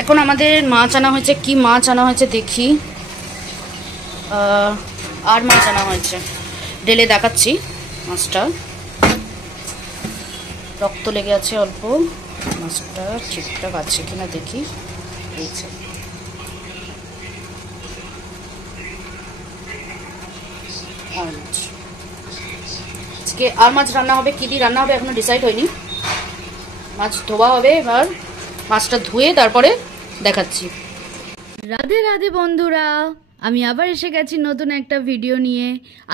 এখন আমাদের মাছ আনা হয়েছে। কি মাছ আনা হয়েছে দেখি। আর মাছ আনা হয়েছে, ঢেলে দেখাচ্ছি। মাছটা রক্ত লেগে আছে অল্প, মাছটা ঠিকঠাক আছে কিনা দেখি। এইছে আর মাছ, আজকে আর মাছ রান্না হবে। কি দিয়ে রান্না হবে এখনো ডিসাইড হয়নি। মাছ ধোয়া হবে, এবার মাছটা ধুয়ে তারপরে দেখাচ্ছি। রাধে রাধে বন্ধুরা, আমি আবার এসে গেছি নতুন একটা ভিডিও নিয়ে।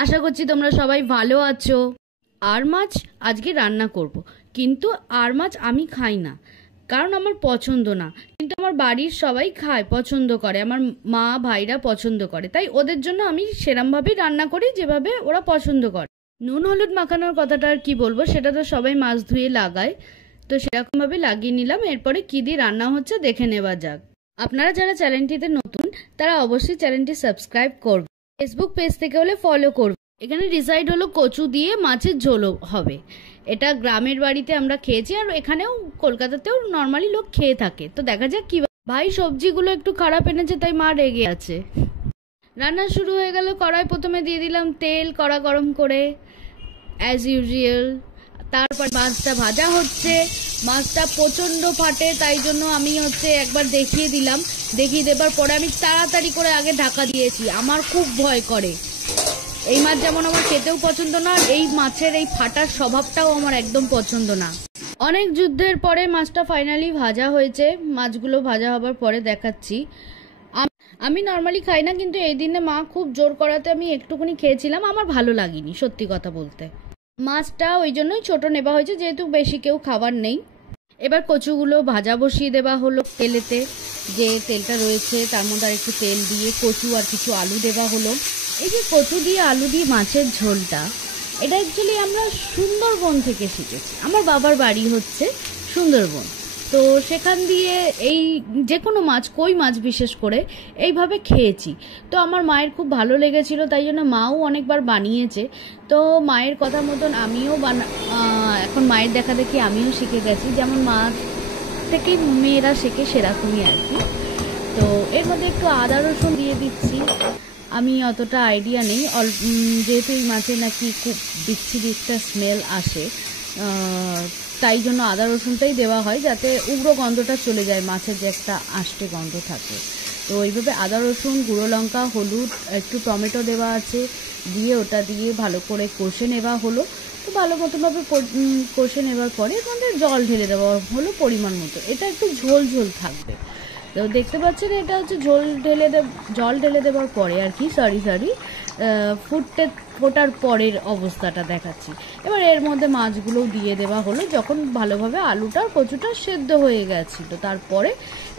আশা করছি তোমরা সবাই ভালো আছো। আর মাছ আজকে রান্না করব, কিন্তু আর মাছ আমি খাই না, কারণ আমার পছন্দ না। কিন্তু আমার বাড়ির সবাই খায়, পছন্দ করে, আমার মা ভাইরা পছন্দ করে, তাই ওদের জন্য আমি সেরমভাবেই রান্না করি যেভাবে ওরা পছন্দ করে। নুন হলুদ মাখানোর কথাটা আর কি বলবো, সেটা তো সবাই মাছ ধুয়ে লাগায়, তো সেরকমভাবে লাগিয়ে নিলাম। এরপরে কি দিয়ে রান্না হচ্ছে দেখে নেওয়া যাক। আপনারা যারা চ্যানেলটিতে নতুন তারা অবশ্যই চ্যানেলটি সাবস্ক্রাইব করবেন, ফেসবুক পেজ থেকে হলে ফলো করবেন। এখানে ডিসাইড হলো কচু দিয়ে মাছের ঝোল হবে। এটা গ্রামের বাড়িতে আমরা খেয়েছি, আর এখানেও কলকাতাতেও নর্মালি লোক খেয়ে থাকে। তো দেখা যাক কি। ভাই সবজিগুলো একটু খারাপ এনেছে, তাই মা রেগে আছে। রান্না শুরু হয়ে গেল। কড়াই প্রথমে দিয়ে দিলাম তেল, কড়া গরম করে অ্যাজ ইউজুয়াল। তারপর মাছটা ভাজা হচ্ছে। মাছটা প্রচণ্ড ফাটে, তাই জন্য আমি একবার দেখিয়ে দিলাম। দেখিয়ে দেবার পরে আমি তাড়াতাড়ি করে আগে ঢাকা দিয়েছি। আমার খুব ভয় করে এই মাছ, যেমন আমার খেতেও পছন্দ না, এই মাছের এই ফাটার স্বভাবটাও আমার একদম পছন্দ না। অনেক যুদ্ধের পরে মাছটা ফাইনালি ভাজা হয়েছে। মাছগুলো ভাজা হবার পরে দেখাচ্ছি। আমি নর্মালি খাই না, কিন্তু এই দিনে মা খুব জোর করাতে আমি একটুখানি খেয়েছিলাম। আমার ভালো লাগেনি সত্যি কথা বলতে। মাছটা ওই জন্যই ছোট নেওয়া হয়েছে, যেহেতু বেশি কেউ খাবার নেই। এবার কচুগুলো ভাজা বসিয়ে দেওয়া হলো তেলেতে। যে তেলটা রয়েছে তার মধ্যে আর একটু তেল দিয়ে কচু আর কিছু আলু দেওয়া হলো। এই যে কচু দিয়ে আলু দিয়ে মাছের ঝোলটা, এটা অ্যাকচুয়ালি আমরা সুন্দরবন থেকে শিখেছি। আমার বাবার বাড়ি হচ্ছে সুন্দরবন, তো সেখান দিয়ে এই যে কোনো মাছ, কই মাছ বিশেষ করে এইভাবে খেয়েছি। তো আমার মায়ের খুব ভালো লেগেছিল, তাই জন্য মাও অনেকবার বানিয়েছে। তো মায়ের কথা মতন আমিও এখন মায়ের দেখা দেখি আমিও শিখে গেছি। যেমন মা থেকে মেয়েরা শেখে সেরকমই আর কি। তো এর মধ্যে একটু আদা রসুন দিয়ে দিচ্ছি। আমি অতটা আইডিয়া নেই, যেহেতু এই মাছে নাকি খুব বিচ্ছিরি একটা স্মেল আসে, তাই জন্য আদা রসুনটাই দেওয়া হয়, যাতে উগ্র গন্ধটা চলে যায়, মাছের যে একটা আষ্টে গন্ধ থাকে। তো এইভাবে আদা রসুন, গুঁড়ো লঙ্কা, হলুদ, একটু টমেটো দেওয়া আছে, দিয়ে ওটা দিয়ে ভালো করে কষে নেওয়া হলো। তো ভালো মতোভাবে কষে নেওয়ার পরে এর মধ্যে জল ঢেলে দেওয়া হলো পরিমাণ মতো। এটা একটু ঝোল ঝোল থাকবে। তো দেখতে পাচ্ছেন এটা হচ্ছে জল ঢেলে দেওয়ার পরে আর কি, সরি ফোটার পরের অবস্থাটা দেখাচ্ছি। এবার এর মধ্যে মাছগুলোও দিয়ে দেওয়া হলো যখন ভালোভাবে আলুটা কচুটা সেদ্ধ হয়ে গেছিলো। তারপরে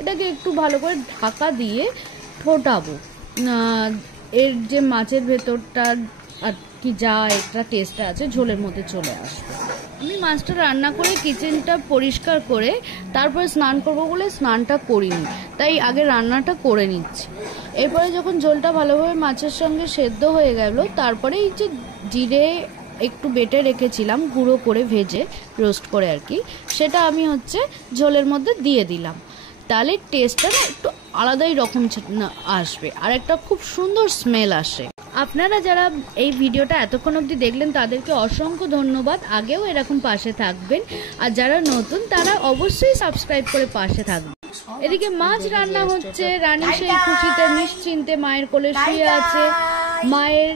এটাকে একটু ভালো করে ঢাকা দিয়ে ফোটাবো। এর যে মাছের ভেতরটা আর কি যা একটা টেস্ট আছে ঝোলের মধ্যে চলে আসবে। আমি মাছটা রান্না করে কিচেনটা পরিষ্কার করে তারপরে স্নান করবো বলে স্নানটা করিনি, তাই আগে রান্নাটা করে নিচ্ছি। এরপরে যখন ঝোলটা ভালোভাবে মাছের সঙ্গে সেদ্ধ হয়ে গেল, তারপরে এই যে জিরে একটু বেটে রেখেছিলাম গুঁড়ো করে ভেজে রোস্ট করে আর কি, সেটা আমি ঝোলের মধ্যে দিয়ে দিলাম। তাহলে টেস্টটা একটু আলাদাই রকম আসবে, আর একটা খুব সুন্দর স্মেল আসে। আপনারা যারা এই ভিডিওটা এতক্ষণ অবধি দেখলেন তাদেরকে অসংখ্য ধন্যবাদ। আগেও এরকম পাশে থাকবেন, আর যারা নতুন তারা অবশ্যই সাবস্ক্রাইব করে পাশে থাকবেন। এদিকে মাছ রান্না হচ্ছে। রানী সেই খুশিতে নিশ্চিন্তে মায়ের কোলে শুয়ে আছে। মায়ের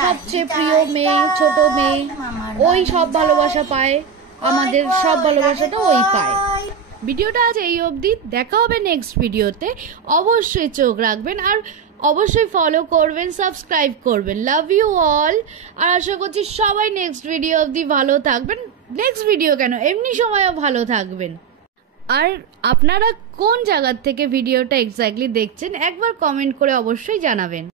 সবচেয়ে প্রিয় মেয়ে, ছোট মেয়ে, ওই সব ভালোবাসা পায়, আমাদের সব ভালোবাসাটা ওই পায়। ভিডিওটা আজ এই অবধি, দেখা হবে নেক্সট ভিডিওতে। অবশ্যই চোখ রাখবেন আর অবশ্যই ফলো করবেন, সাবস্ক্রাইব করবেন। Love you all. আর আশা করছি সবাই নেক্সট ভিডিও অবধি ভালো থাকবেন। নেক্সট ভিডিও কেন, এমনি সময়ও ভালো থাকবেন। আর আপনারা কোন জায়গার থেকে ভিডিওটা এক্স্যাক্টলি দেখছেন একবার কমেন্ট করে অবশ্যই জানাবেন।